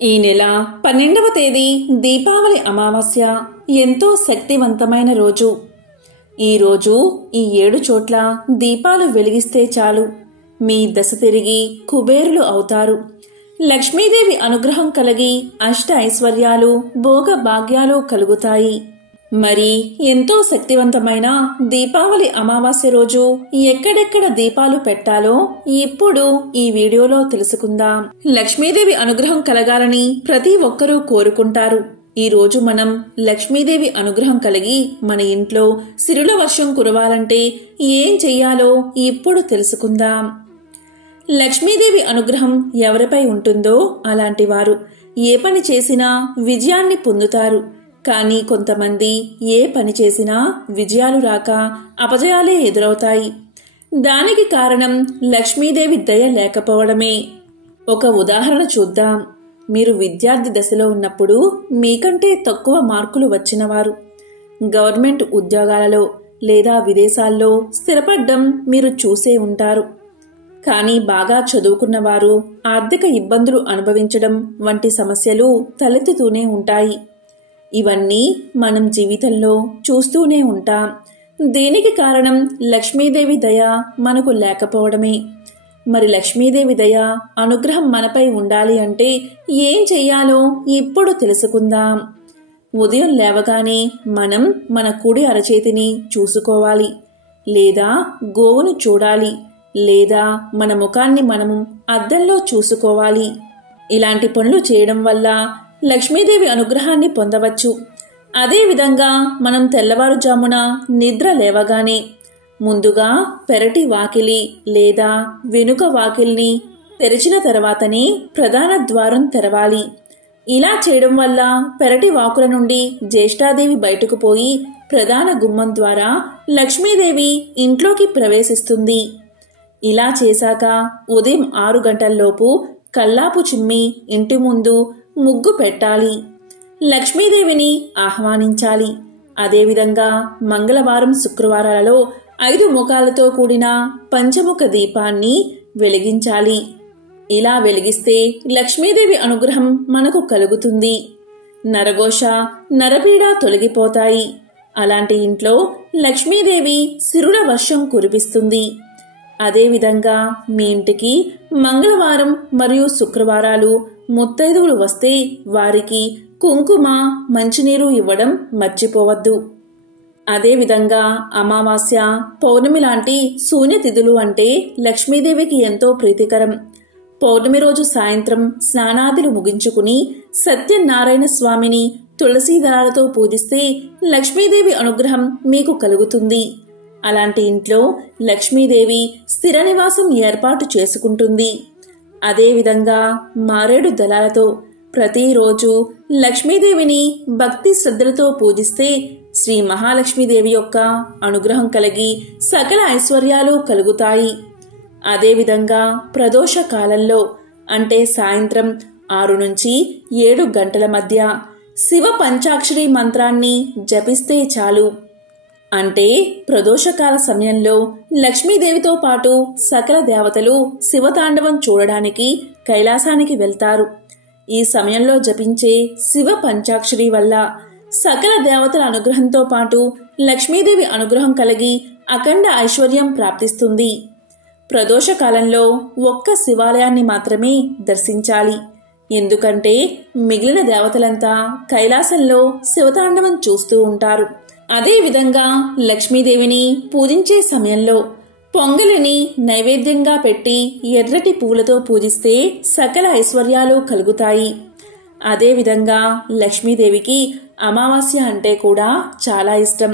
ఈ నెల 12వ తేదీ దీపావళి అమావాస్య ఎంతో శక్తివంతమైన రోజు. ఈ రోజు ఈ 7 చోట్ల దీపాలు వెలిగిస్తే చాలు మీ దశ తిరిగి కుబేరులు అవుతారు. లక్ష్మీదేవి అనుగ్రహం కలిగి అష్ట ఐశ్వర్యాలు భోగ భాగ్యాలు కలుగుతాయి. మరి ఎంతో శక్తివంతమైన దీపావళి అమావాస్య రోజు ఎక్కడెక్కడ దీపాలు పెట్టాలో ఇప్పుడు ఈ వీడియోలో తెలుసుకుందాం. లక్ష్మీదేవి అనుగ్రహం కలగాలని ప్రతి ఒక్కరూ కోరుకుంటారు. ఈ రోజు మనం లక్ష్మీదేవి అనుగ్రహం కలిగి మన ఇంట్లో సిరుల వర్షం కురవాలంటే ఏం చెయ్యాలో ఇప్పుడు తెలుసుకుందాం. లక్ష్మీదేవి అనుగ్రహం ఎవరిపై ఉంటుందో అలాంటి వారు ఏ పని చేసినా విజయాన్ని పొందుతారు. కానీ కొంతమంది ఏ పని చేసినా విజయాలు రాక అపజయాలే ఎదురవుతాయి. దానికి కారణం లక్ష్మీదేవి దయ లేకపోవడమే. ఒక ఉదాహరణ చూద్దాం. మీరు విద్యార్థి దశలో ఉన్నప్పుడు మీకంటే తక్కువ మార్కులు వచ్చినవారు గవర్నమెంట్ ఉద్యోగాలలో లేదా విదేశాల్లో స్థిరపడ్డం మీరు చూసే ఉంటారు. కానీ బాగా చదువుకున్నవారు ఆర్థిక ఇబ్బందులు అనుభవించడం వంటి సమస్యలు తలెత్తుతూనే ఉంటాయి. ఇవన్నీ మనం జీవితంలో చూస్తూనే ఉంటాం. దీనికి కారణం లక్ష్మీదేవి దయ మనకు లేకపోవడమే. మరి లక్ష్మీదేవి దయ అనుగ్రహం మనపై ఉండాలి అంటే ఏం చెయ్యాలో ఇప్పుడు తెలుసుకుందాం. ఉదయం లేవగానే మనం మన కుడి అరచేతిని చూసుకోవాలి, లేదా గోవును చూడాలి, లేదా మన ముఖాన్ని మనము అద్దంలో చూసుకోవాలి. ఇలాంటి పనులు చేయడం వల్ల లక్ష్మీదేవి అనుగ్రహాన్ని పొందవచ్చు. అదేవిధంగా మనం తెల్లవారుజామున నిద్ర లేవగానే ముందుగా పెరటి వాకిలి లేదా వెనుక వాకిల్ని తెరిచిన తర్వాతనే ప్రధాన ద్వారం తెరవాలి. ఇలా చేయడం వల్ల పెరటి వాకుల నుండి జ్యేష్ఠాదేవి బయటకు పోయి ప్రధాన గుమ్మం ద్వారా లక్ష్మీదేవి ఇంట్లోకి ప్రవేశిస్తుంది. ఇలా చేశాక ఉదయం 6 గంటల్లోపు కల్లాపు చిమ్మి ఇంటి ముందు ముగ్గు పెట్టాలి. లక్ష్మీదేవిని ఆహ్వానించాలి. అదేవిధంగా మంగళవారం శుక్రవారాలలో 5 ముఖాలతో కూడిన పంచముఖ దీపాన్ని వెలిగించాలి. ఇలా వెలిగిస్తే లక్ష్మీదేవి అనుగ్రహం మనకు కలుగుతుంది. నరఘోష నరపీడ తొలగిపోతాయి. అలాంటి ఇంట్లో లక్ష్మీదేవి సిరుల వర్షం కురిపిస్తుంది. అదేవిధంగా మీ ఇంటికి మంగళవారం మరియు శుక్రవారాలు ముత్తైదువులు వస్తే వారికి కుంకుమ మంచినీరు ఇవ్వడం మర్చిపోవద్దు. అదేవిధంగా అమావాస్య పౌర్ణమి లాంటి శూన్యతిథులు అంటే లక్ష్మీదేవికి ఎంతో ప్రీతికరం. పౌర్ణమి రోజు సాయంత్రం స్నానాదులు ముగించుకుని సత్యనారాయణ స్వామిని తులసీ దళాలతో పూజిస్తే లక్ష్మీదేవి అనుగ్రహం మీకు కలుగుతుంది. అలాంటి ఇంట్లో లక్ష్మీదేవి స్థిర నివాసం ఏర్పాటు చేసుకుంటుంది. అదేవిధంగా మారేడు దళాలతో ప్రతిరోజు లక్ష్మీదేవిని భక్తి శ్రద్ధలతో పూజిస్తే శ్రీ మహాలక్ష్మీదేవి యొక్క అనుగ్రహం కలిగి సకల ఐశ్వర్యాలు కలుగుతాయి. అదేవిధంగా ప్రదోష కాలంలో అంటే సాయంత్రం 6 నుంచి 7 గంటల మధ్య శివ పంచాక్షరి మంత్రాన్ని జపిస్తే చాలు. అంటే ప్రదోషకాల సమయంలో లక్ష్మీదేవితో పాటు సకల దేవతలు శివతాండవం చూడడానికి కైలాసానికి వెళ్తారు. ఈ సమయంలో జపించే శివ పంచాక్షరి వల్ల సకల దేవతల అనుగ్రహంతో పాటు లక్ష్మీదేవి అనుగ్రహం కలిగి అఖండ ఐశ్వర్యం ప్రాప్తిస్తుంది. ప్రదోషకాలంలో ఒక్క శివాలయాన్ని మాత్రమే దర్శించాలి. ఎందుకంటే మిగిలిన దేవతలంతా కైలాసంలో శివతాండవం చూస్తూ ఉంటారు. అదేవిధంగా లక్ష్మీదేవిని పూజించే సమయంలో పొంగలిని నైవేద్యంగా పెట్టి ఎర్రటి పువ్వులతో పూజిస్తే సకల ఐశ్వర్యాలు కలుగుతాయి. అదేవిధంగా లక్ష్మీదేవికి అమావాస్య అంటే కూడా చాలా ఇష్టం.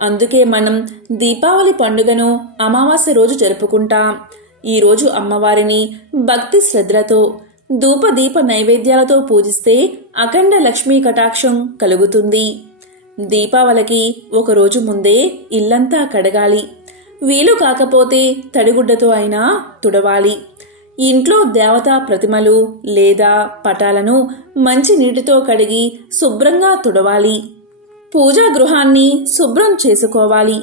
అందుకే మనం దీపావళి పండుగను అమావాస్య రోజు జరుపుకుంటాం. ఈ రోజు అమ్మవారిని భక్తి శ్రద్ధలతో ధూపదీప నైవేద్యాలతో పూజిస్తే అఖండ లక్ష్మీ కటాక్షం కలుగుతుంది. దీపావళికి ఒకరోజు ముందే ఇల్లంతా కడగాలి. వీలు కాకపోతే తడిగుడ్డతో అయినా తుడవాలి. ఇంట్లో దేవతా ప్రతిమలు లేదా పటాలను మంచి నీటితో కడిగి శుభ్రంగా తుడవాలి. పూజా గృహాన్ని శుభ్రం చేసుకోవాలి.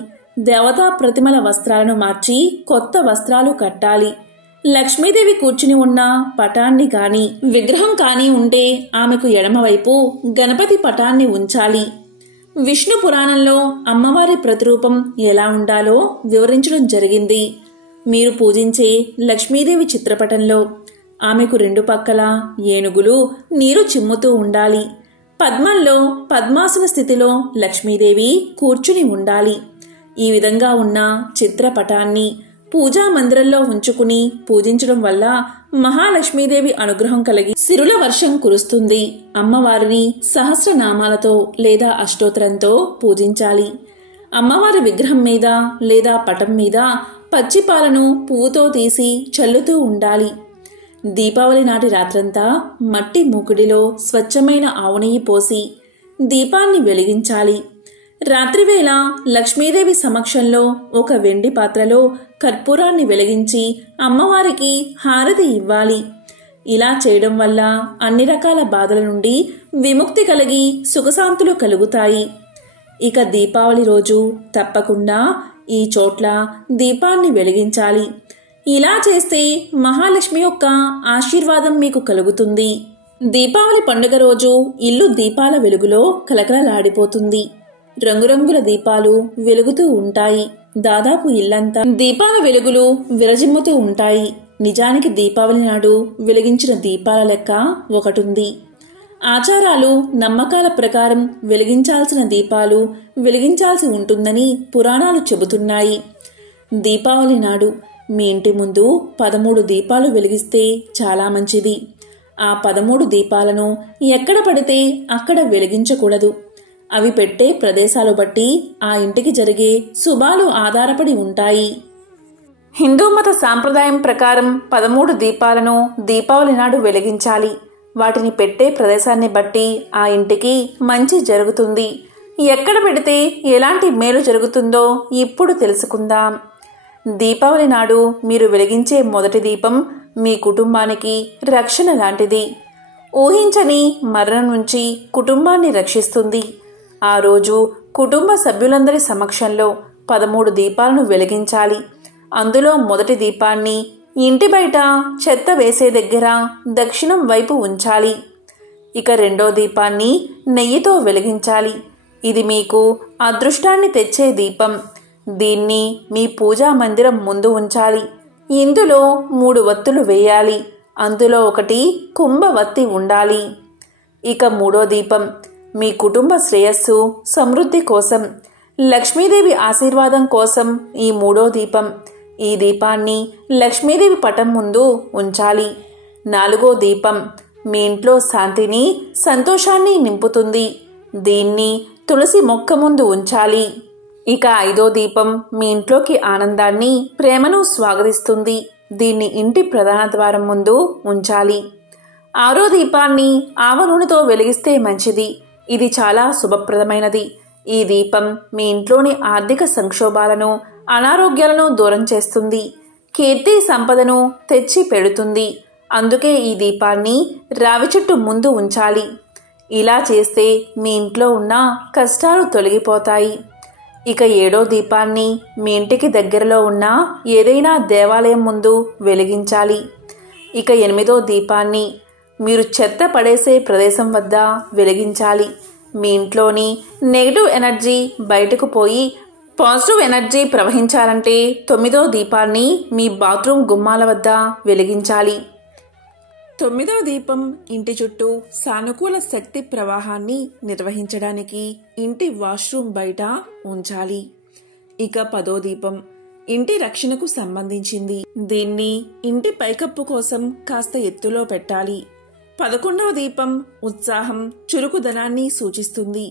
దేవతా ప్రతిమల వస్త్రాలను మార్చి కొత్త వస్త్రాలు కట్టాలి. లక్ష్మీదేవి కూర్చుని ఉన్న పటాన్ని కానీ విగ్రహం కానీ ఉంటే ఆమెకు ఎడమవైపు గణపతి పటాన్ని ఉంచాలి. విష్ణు పురాణంలో అమ్మవారి ప్రతిరూపం ఎలా ఉండాలో వివరించడం జరిగింది. మీరు పూజించే లక్ష్మీదేవి చిత్రపటంలో ఆమెకు రెండు పక్కల ఏనుగులు నీరు చిమ్ముతూ ఉండాలి. పద్మంలో పద్మాసన స్థితిలో లక్ష్మీదేవి కూర్చుని ఉండాలి. ఈ విధంగా ఉన్న చిత్రపటాన్ని పూజా మందిరంలో ఉంచుకుని పూజించడం వల్ల మహాలక్ష్మీదేవి అనుగ్రహం కలిగి సిరుల వర్షం కురుస్తుంది. అమ్మవారిని సహస్రనామాలతో లేదా అష్టోత్తరంతో పూజించాలి. అమ్మవారి విగ్రహం మీద లేదా పటం మీద పచ్చిపాలను పువ్వుతో తీసి చల్లుతూ ఉండాలి. దీపావళి నాటి రాత్రంతా మట్టి మూకుడిలో స్వచ్ఛమైన ఆవు నెయ్యి పోసి దీపాన్ని వెలిగించాలి. రాత్రివేళ లక్ష్మీదేవి సమక్షంలో ఒక వెండి పాత్రలో కర్పూరాన్ని వెలిగించి అమ్మవారికి హారతి ఇవ్వాలి. ఇలా చేయడం వల్ల అన్ని రకాల బాధల నుండి విముక్తి కలిగి సుఖశాంతులు కలుగుతాయి. ఇక దీపావళి రోజు తప్పకుండా ఈ చోట్ల దీపాన్ని వెలిగించాలి. ఇలా చేస్తే మహాలక్ష్మి యొక్క ఆశీర్వాదం మీకు కలుగుతుంది. దీపావళి పండుగ రోజు ఇల్లు దీపాల వెలుగులో కలకలలాడిపోతుంది. రంగురంగుల దీపాలు వెలుగుతూ ఉంటాయి. దాదాపు ఇల్లంతా దీపాల వెలుగులు విరజిమ్ముతూ ఉంటాయి. నిజానికి దీపావళి నాడు వెలిగించిన దీపాల లెక్క ఒకటుంది. ఆచారాలు నమ్మకాల ప్రకారం వెలిగించాల్సిన దీపాలు వెలిగించాల్సి ఉంటుందని పురాణాలు చెబుతున్నాయి. దీపావళి నాడు మీ ఇంటి ముందు 13 దీపాలు వెలిగిస్తే చాలా మంచిది. ఆ 13 దీపాలను ఎక్కడ పడితే అక్కడ వెలిగించకూడదు. అవి పెట్టే ప్రదేశాలు బట్టి ఆ ఇంటికి జరిగే శుభాలు ఆధారపడి ఉంటాయి. హిందూ మత సాంప్రదాయం ప్రకారం 13 దీపాలను దీపావళి నాడు వెలిగించాలి. వాటిని పెట్టే ప్రదేశాన్ని బట్టి ఆ ఇంటికి మంచి జరుగుతుంది. ఎక్కడ పెడితే ఎలాంటి మేలు జరుగుతుందో ఇప్పుడు తెలుసుకుందాం. దీపావళి నాడు మీరు వెలిగించే మొదటి దీపం మీ కుటుంబానికి రక్షణ లాంటిది. ఊహించని మరణం నుంచి కుటుంబాన్ని రక్షిస్తుంది. ఆ రోజు కుటుంబ సభ్యులందరి సమక్షంలో 13 దీపాలను వెలిగించాలి. అందులో మొదటి దీపాన్ని ఇంటి బయట చెత్త వేసే దగ్గర దక్షిణం వైపు ఉంచాలి. ఇక రెండో దీపాన్ని నెయ్యితో వెలిగించాలి. ఇది మీకు అదృష్టాన్ని తెచ్చే దీపం. దీన్ని మీ పూజా మందిరం ముందు ఉంచాలి. ఇందులో 3 వత్తులు వేయాలి. అందులో ఒకటి కుంభవత్తి ఉండాలి. ఇక మూడో దీపం మీ కుటుంబ శ్రేయస్సు సమృద్ధి కోసం, లక్ష్మీదేవి ఆశీర్వాదం కోసం ఈ మూడో దీపం. ఈ దీపాన్ని లక్ష్మీదేవి పటం ముందు ఉంచాలి. నాలుగో దీపం మీ ఇంట్లో శాంతిని సంతోషాన్ని నింపుతుంది. దీన్ని తులసి మొక్క ముందు ఉంచాలి. ఇక ఐదో దీపం మీ ఇంట్లోకి ఆనందాన్ని ప్రేమను స్వాగతిస్తుంది. దీన్ని ఇంటి ప్రధాన ద్వారం ముందు ఉంచాలి. ఆరో దీపాన్ని ఆవ నూనెతో వెలిగిస్తే మంచిది. ఇది చాలా శుభప్రదమైనది. ఈ దీపం మీ ఇంట్లోని ఆర్థిక సంక్షోభాలను అనారోగ్యాలను దూరం చేస్తుంది. కీర్తి సంపదను తెచ్చి పెడుతుంది. అందుకే ఈ దీపాన్ని రావి చెట్టు ముందు ఉంచాలి. ఇలా చేస్తే మీ ఇంట్లో ఉన్న కష్టాలు తొలగిపోతాయి. ఇక ఏడో దీపాన్ని మీ ఇంటికి దగ్గరలో ఉన్న ఏదైనా దేవాలయం ముందు వెలిగించాలి. ఇక ఎనిమిదో దీపాన్ని మీరు చెత్త పడేసే ప్రదేశం వద్ద వెలిగించాలి. మీ ఇంట్లోని నెగటివ్ ఎనర్జీ బయటకు పోయి పాజిటివ్ ఎనర్జీ ప్రవహించాలంటే 9వ దీపాన్ని మీ బాత్రూమ్ గుమ్మాల వద్ద వెలిగించాలి. 9వ దీపం ఇంటి చుట్టూ సానుకూల శక్తి ప్రవాహాన్ని నిర్వహించడానికి ఇంటి వాష్రూమ్ బయట ఉంచాలి. ఇక 10వ దీపం ఇంటి రక్షణకు సంబంధించింది. దీన్ని ఇంటి పైకప్పు కోసం కాస్త ఎత్తులో పెట్టాలి. 11వ దీపం ఉత్సాహం చురుకుదనాన్ని సూచిస్తుంది.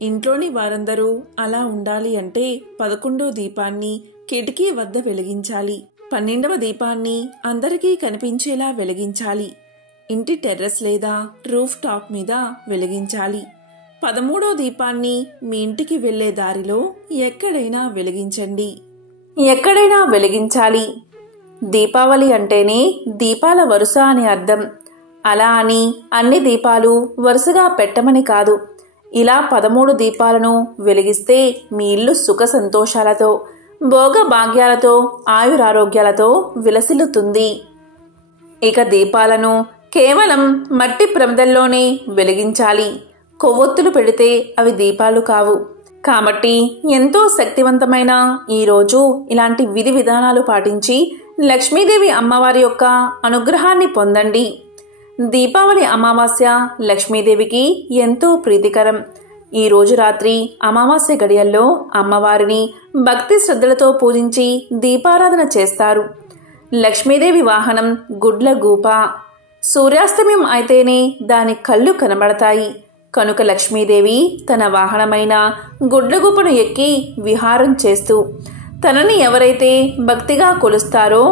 ఇంట్లోని వారందరూ అలా ఉండాలి అంటే 11వ దీపాన్ని కిటికీ వద్ద వెలిగించాలి. 12వ దీపాన్ని అందరికీ కనిపించేలా వెలిగించాలి. ఇంటి టెర్రస్ లేదా రూఫ్ టాప్ మీద వెలిగించాలి. 13వ దీపాన్ని మీ ఇంటికి వెళ్లే దారిలో ఎక్కడైనా వెలిగించండి. ఎక్కడైనా వెలిగించాలి. దీపావళి అంటేనే దీపాల వరుస అని అర్థం. అలా అని అన్ని దీపాలు వరుసగా పెట్టమని కాదు. ఇలా 13 దీపాలను వెలిగిస్తే మీ ఇల్లు సుఖ సంతోషాలతో, భోగ భాగ్యాలతో, ఆయురారోగ్యాలతో విలసిల్లుతుంది. ఇక దీపాలను కేవలం మట్టి ప్రమిదల్లోనే వెలిగించాలి. కొవ్వొత్తులు పెడితే అవి దీపాలు కావు. కాబట్టి ఎంతో శక్తివంతమైన ఈరోజు ఇలాంటి విధి విధానాలు పాటించి లక్ష్మీదేవి అమ్మవారి యొక్క అనుగ్రహాన్ని పొందండి. దీపావళి అమావాస్య లక్ష్మీదేవికి ఎంతో ప్రీతికరం. ఈరోజు రాత్రి అమావాస్య గడియల్లో అమ్మవారిని భక్తి శ్రద్ధలతో పూజించి దీపారాధన చేస్తారు. లక్ష్మీదేవి వాహనం గుడ్ల గూప. సూర్యాస్తమయం అయితేనే దాని కళ్ళు కనబడతాయి. కనుక లక్ష్మీదేవి తన వాహనమైన గుడ్లగూపను ఎక్కి విహారం చేస్తూ తనని ఎవరైతే భక్తిగా కొలుస్తారో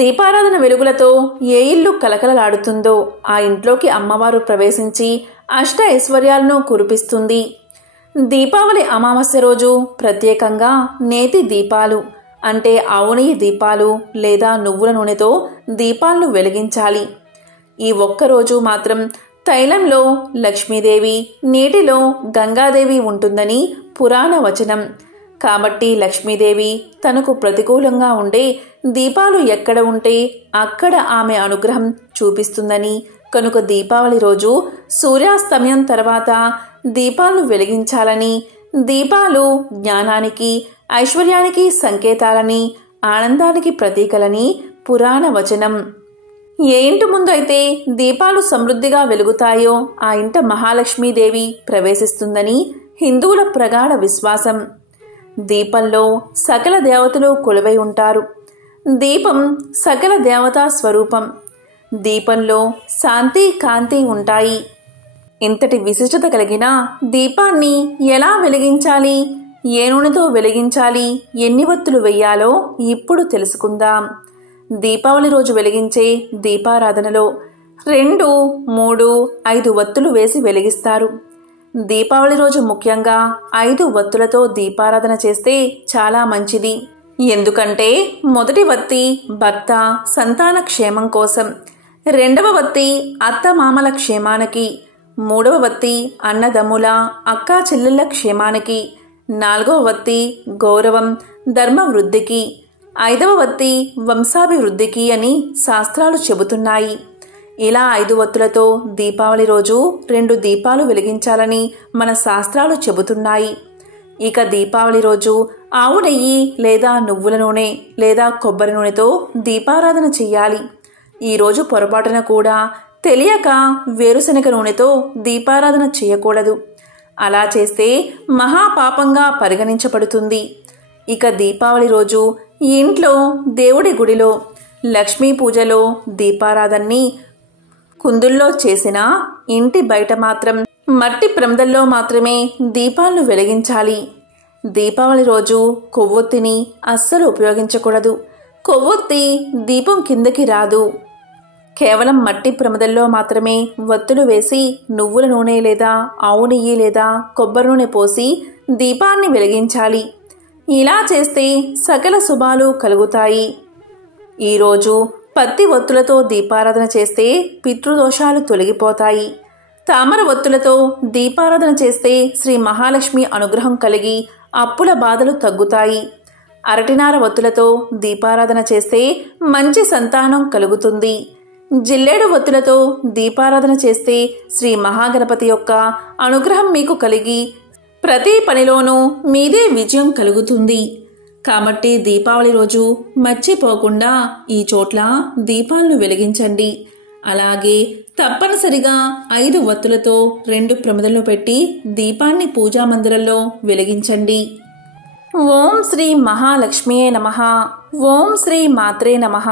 దీపారాధన వెలుగులతో ఏ ఇల్లు కలకలలాడుతుందో ఆ ఇంట్లోకి అమ్మవారు ప్రవేశించి అష్ట ఐశ్వర్యాలను కురిపిస్తుంది. దీపావళి అమావాస్య రోజు ప్రత్యేకంగా నేతి దీపాలు అంటే ఆవు నెయ్యి దీపాలు లేదా నువ్వుల నూనెతో దీపాలను వెలిగించాలి. ఈ ఒక్కరోజు మాత్రం తైలంలో లక్ష్మీదేవి, నీటిలో గంగాదేవి ఉంటుందని పురాణ వచనం. కాబట్టి లక్ష్మీదేవి తనకు ప్రతికూలంగా ఉండే దీపాలు ఎక్కడ ఉంటే అక్కడ ఆమె అనుగ్రహం చూపిస్తుందని, కనుక దీపావళి రోజు సూర్యాస్తమయం తర్వాత దీపాలను వెలిగించాలని, దీపాలు జ్ఞానానికి, ఐశ్వర్యానికి సంకేతాలని, ఆనందానికి ప్రతీకలని పురాణ వచనం. ఏ ఇంటి ముందు అయితే దీపాలు సమృద్ధిగా వెలుగుతాయో ఆ ఇంట మహాలక్ష్మీదేవి ప్రవేశిస్తుందని హిందువుల ప్రగాఢ విశ్వాసం. దీపంలో సకల దేవతలు కొలువై ఉంటారు. దీపం సకల దేవతా స్వరూపం. దీపంలో శాంతి, కాంతి ఉంటాయి. ఇంతటి విశిష్టత కలిగిన దీపాన్ని ఎలా వెలిగించాలి, ఏ నూనెతో వెలిగించాలి, ఎన్ని వత్తులు వెయ్యాలో ఇప్పుడు తెలుసుకుందాం. దీపావళి రోజు వెలిగించే దీపారాధనలో 2, 3, 5 వత్తులు వేసి వెలిగిస్తారు. దీపావళి రోజు ముఖ్యంగా 5 వత్తులతో దీపారాధన చేస్తే చాలా మంచిది. ఎందుకంటే మొదటి వత్తి భర్త సంతాన క్షేమం కోసం, 2వ వత్తి అత్తమామల క్షేమానికి, 3వ వత్తి అన్నదమ్ముల అక్కా చెల్లెళ్ళ క్షేమానికి, 4వ వత్తి గౌరవం ధర్మ వృద్ధికి, 5వ వత్తి వంశాభివృద్ధికి అని శాస్త్రాలు చెబుతున్నాయి. ఇలా 5 వత్తులతో దీపావళి రోజు 2 దీపాలు వెలిగించాలని మన శాస్త్రాలు చెబుతున్నాయి. ఇక దీపావళి రోజు ఆవు నెయ్యి లేదా నువ్వుల నూనె లేదా కొబ్బరి నూనెతో దీపారాధన చెయ్యాలి. ఈరోజు పొరపాటున కూడా తెలియక వేరుశనగ నూనెతో దీపారాధన చేయకూడదు. అలా చేస్తే మహాపాపంగా పరిగణించబడుతుంది. ఇక దీపావళి రోజు ఇంట్లో దేవుడి గుడిలో లక్ష్మీ పూజలో దీపారాధనని కుందుల్లో చేసిన ఇంటి బయట మాత్రం మట్టి ప్రమిదల్లో మాత్రమే దీపాలను వెలిగించాలి. దీపావళి రోజు కొవ్వొత్తిని అస్సలు ఉపయోగించకూడదు. కొవ్వొత్తి దీపం కిందకి రాదు. కేవలం మట్టి ప్రమిదల్లో మాత్రమే వత్తులు వేసి నువ్వుల నూనె లేదా ఆవు నెయ్యి లేదా కొబ్బరి నూనె పోసి దీపాన్ని వెలిగించాలి. ఇలా చేస్తే సకల శుభాలు కలుగుతాయి. ఈరోజు పత్తి ఒత్తులతో దీపారాధన చేస్తే పితృదోషాలు తొలగిపోతాయి. తామర ఒత్తులతో దీపారాధన చేస్తే శ్రీ మహాలక్ష్మి అనుగ్రహం కలిగి అప్పుల బాధలు తగ్గుతాయి. అరటినార ఒత్తులతో దీపారాధన చేస్తే మంచి సంతానం కలుగుతుంది. జిల్లేడు ఒత్తులతో దీపారాధన చేస్తే శ్రీ మహాగణపతి యొక్క అనుగ్రహం మీకు కలిగి ప్రతి పనిలోనూ మీదే విజయం కలుగుతుంది. కాబట్టి దీపావళి రోజు మర్చిపోకుండా ఈ చోట్ల దీపాలను వెలిగించండి. అలాగే తప్పనిసరిగా 5 వత్తులతో 2 ప్రమిదలను పెట్టి దీపాన్ని పూజా మందిరంలో వెలిగించండి. ఓం శ్రీ మహాలక్ష్మియే నమః. ఓం శ్రీ మాత్రే నమః.